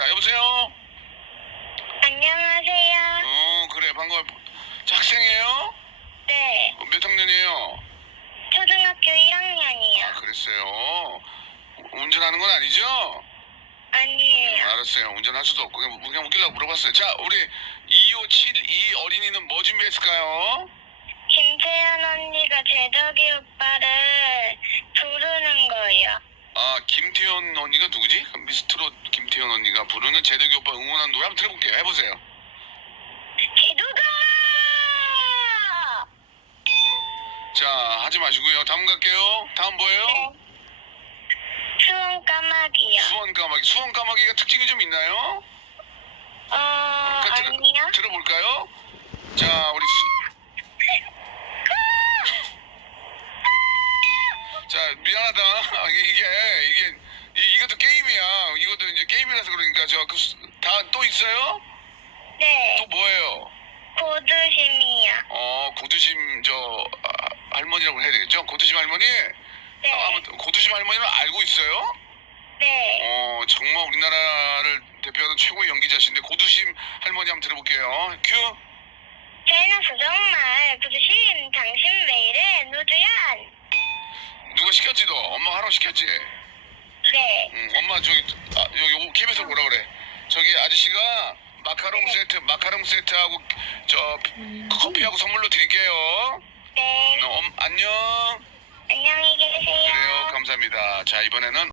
알겠습니다. 여보세요? 안녕하세요. 어, 그래, 반가워. 자, 학생이에요? 네, 어, 몇 학년이에요? 초등학교 1학년이요. 그랬어요. 운전하는 건 아니죠? 아니에요. 알았어요. 운전할 수도 없고, 그냥, 그냥 웃기려고 물어봤어요. 자, 우리 2572 어린이는 뭐 준비했을까요? 김태현 언니가 제덕이 오빠를 부르는 거예요. 아, 김태현 언니가 누구지? 그 미스트롯 김태현 언니가 부르는 제덕이 오빠 응원한 노래 한번 들어볼게요. 해보세요. 기두가! 자, 하지 마시고요. 다음 갈게요. 다음 뭐예요? 네. 수원 까마귀요. 수원 까마귀. 수원 까마귀가 특징이 좀 있나요? 어, 그 들- 아니요. 들어볼까요? 자, 우리 수... 자, 미안하다. 이게 이게 이, 이것도 게임이야. 이것도 이제 게임이라서 그러니까 저그다또 있어요? 네, 또 뭐예요? 고두심이요. 어, 고두심 저 아, 할머니라고 해야 되겠죠? 고두심 할머니? 네, 아, 아무튼 고두심 할머니는 알고 있어요? 네. 어, 정말 우리나라를 대표하는 최고의 연기자신데 고두심 할머니 한번 들어볼게요. 큐. 제너스 정말 고두심 당신 메일에 누드연. 누가 시켰지도? 엄마가 하라고 시켰지? 네, 응, 엄마 저기 KBS 뭐라 그래? 저기 아저 씨가 마카롱 네. 세트 마카롱 세트하고 저 커피하고 선물로 드릴게요. 네. 어, 엄, 안녕. 안녕히 계세요. 그래요 감사합니다. 자 이번에는